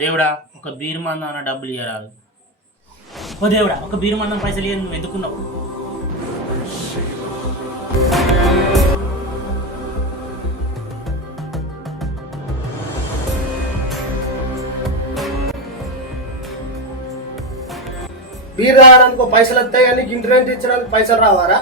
దేవుడా ఒక బీరు మందం అన్న డబ్బులు ఇయ్యరాదు. ఓ దేవుడా ఒక బీరు మందం పైసలు ఇయ్యను నువ్వు ఎందుకున్నావు? బీర్ తాగడానికి పైసలు వస్తాయి కానీ ఇంటి రెంట్ ఇచ్చడానికి పైసలు రావారా?